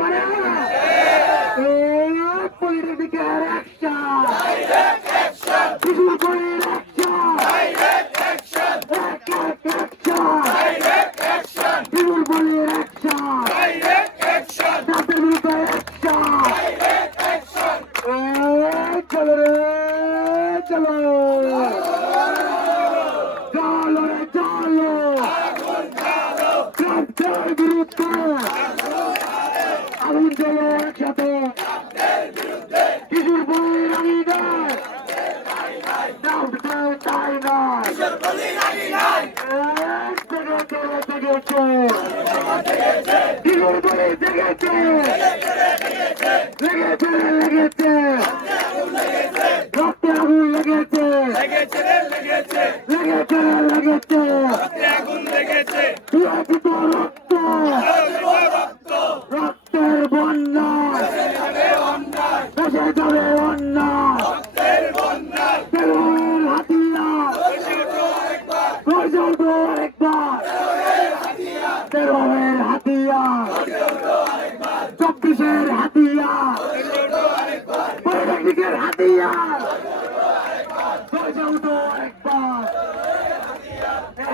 পারে? Political action শিশুর পরের অ্যাকশন অ্যাকশন শিশুর পরের ক্রান্তের বিরুদ্ধে আগুন চলো একসাথে কিশোর নয় তাই নয় বলি জেগেছে লেগেছে। লেগেছে রক্তে আগুন লেগেছে। লেগেছে লেগেছে। লেগেছে লেগেছে আগুন লেগেছে বিরাজিত রক্ত রক্ত রক্তের বন্যা দেশে যাবে অন্যায় তের বন্যা তেরোর হাতিয়ার গর্জে উঠো আরেকবার তেরোর হাতিয়ার। চব্বিশের হাতিয়ার। পলিটেকনিকের গর্জে উঠো আরেকবার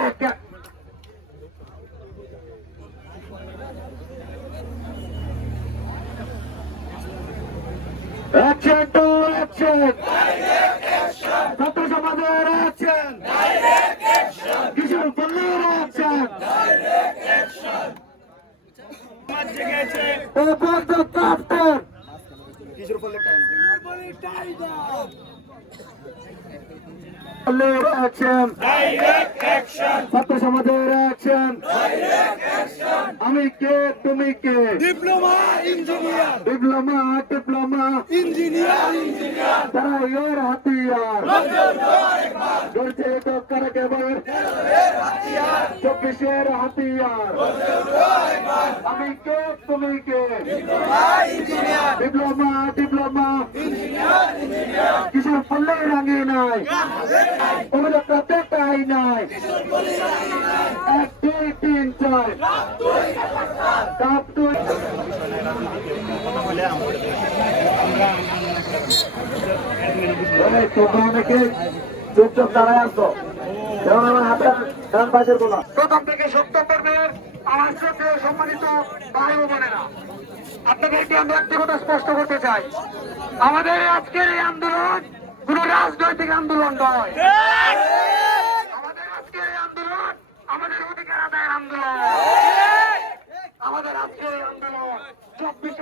এক- Action to ছাত্র সমাজের action! ছাত্র সমাজের আমি কে তুমি কে diploma engineer diploma diploma engineer engineer তারা এর হাতিয়ার গর্জে তো করে কেবল চব্বিশের হাতিয়ার। আমি কে? তুমি কে? Diploma diploma. কিশোর পল্লে রাঙে নাই। তোমাদের প্রত্যেকটাই নাই। এক, দুই, তিন, চার। তোমরা অনেকে চুপচাপ দাঁড়ায় আসো। প্রথম থেকে সত্য করবেন আমার সম্মানিত ভাই ও বোনেরা, আপনাদেরকে স্পষ্ট করতে চাই। আমাদের আজকের এই আন্দোলন কোন রাজনৈতিক আন্দোলন নয়। আমাদের আজকের আন্দোলন আমাদের আন্দোলন। রক্ত